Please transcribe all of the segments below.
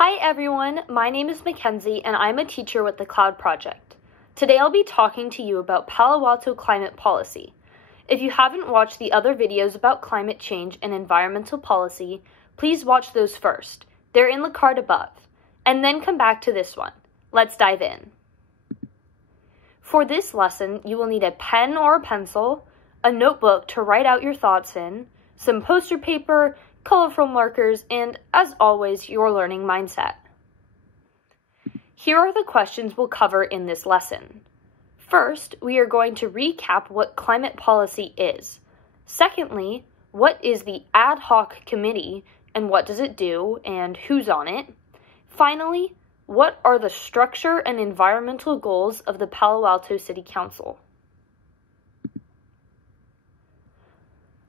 Hi everyone, my name is Mackenzie and I'm a teacher with the Cloud Project. Today I'll be talking to you about Palo Alto climate policy. If you haven't watched the other videos about climate change and environmental policy, please watch those first. They're in the card above. And then come back to this one. Let's dive in. For this lesson, you will need a pen or a pencil, a notebook to write out your thoughts in, some poster paper, colorful markers, and, as always, your learning mindset. Here are the questions we'll cover in this lesson. First, we are going to recap what climate policy is. Secondly, what is the ad hoc committee and what does it do and who's on it? Finally, what are the structure and environmental goals of the Palo Alto City Council?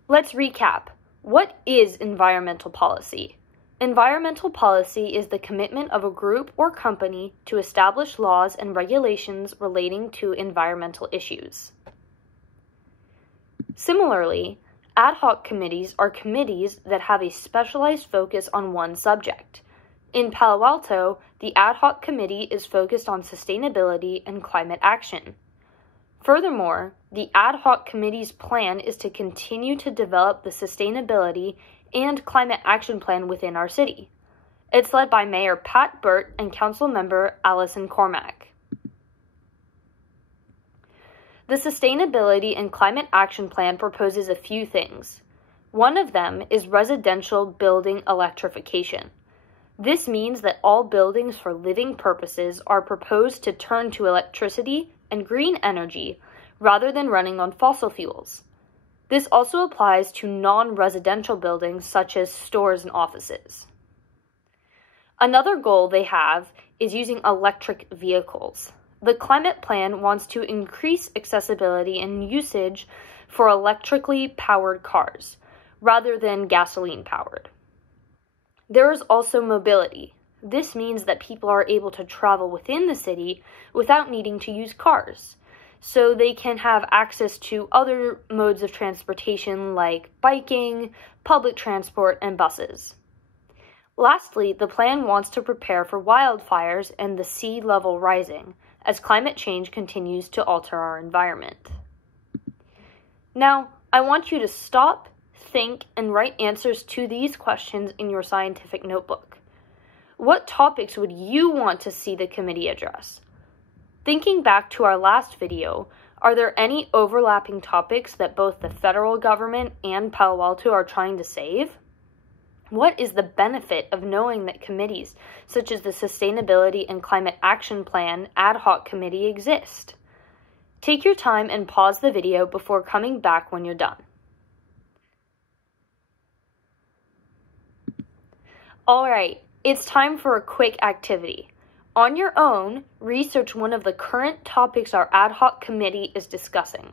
Let's recap. What is environmental policy? Environmental policy is the commitment of a group or company to establish laws and regulations relating to environmental issues. Similarly, ad hoc committees are committees that have a specialized focus on one subject. In Palo Alto, the ad hoc committee is focused on sustainability and climate action. Furthermore, the ad hoc committee's plan is to continue to develop the sustainability and climate action plan within our city. It's led by Mayor Pat Burt and Council Member Allison Cormack. The Sustainability and Climate Action Plan proposes a few things. One of them is residential building electrification. This means that all buildings for living purposes are proposed to turn to electricity and green energy rather than running on fossil fuels. This also applies to non-residential buildings such as stores and offices. Another goal they have is using electric vehicles. The climate plan wants to increase accessibility and usage for electrically powered cars rather than gasoline powered. There is also mobility. This means that people are able to travel within the city without needing to use cars, so they can have access to other modes of transportation like biking, public transport, and buses. Lastly, the plan wants to prepare for wildfires and the sea level rising as climate change continues to alter our environment. Now, I want you to stop, think, and write answers to these questions in your scientific notebook. What topics would you want to see the committee address? Thinking back to our last video, are there any overlapping topics that both the federal government and Palo Alto are trying to save? What is the benefit of knowing that committees such as the Sustainability and Climate Action Plan ad hoc committee exist? Take your time and pause the video before coming back when you're done. Alright, it's time for a quick activity. On your own, research one of the current topics our ad hoc committee is discussing.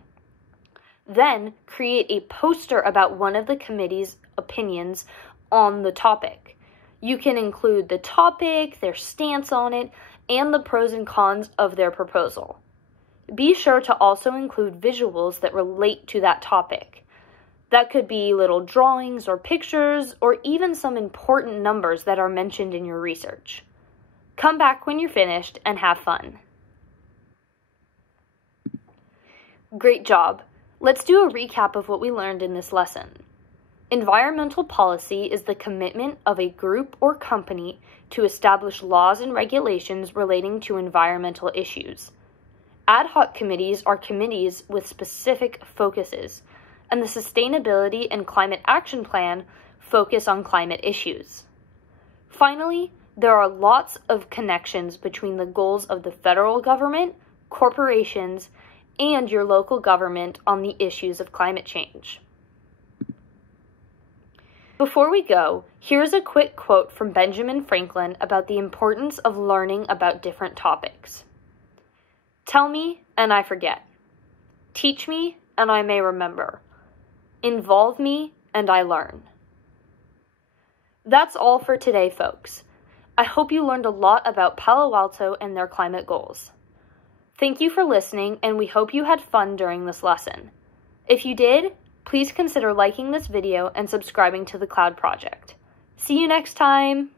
Then, create a poster about one of the committee's opinions on the topic. You can include the topic, their stance on it, and the pros and cons of their proposal. Be sure to also include visuals that relate to that topic. That could be little drawings or pictures, or even some important numbers that are mentioned in your research. Come back when you're finished and have fun. Great job! Let's do a recap of what we learned in this lesson. Environmental policy is the commitment of a group or company to establish laws and regulations relating to environmental issues. Ad hoc committees are committees with specific focuses, and the Sustainability and Climate Action Plan focus on climate issues. Finally, there are lots of connections between the goals of the federal government, corporations, and your local government on the issues of climate change. Before we go, here's a quick quote from Benjamin Franklin about the importance of learning about different topics. Tell me, and I forget. Teach me, and I may remember. Involve me, and I learn. That's all for today, folks. I hope you learned a lot about Palo Alto and their climate goals. Thank you for listening, and we hope you had fun during this lesson. If you did, please consider liking this video and subscribing to the Cloud Project. See you next time!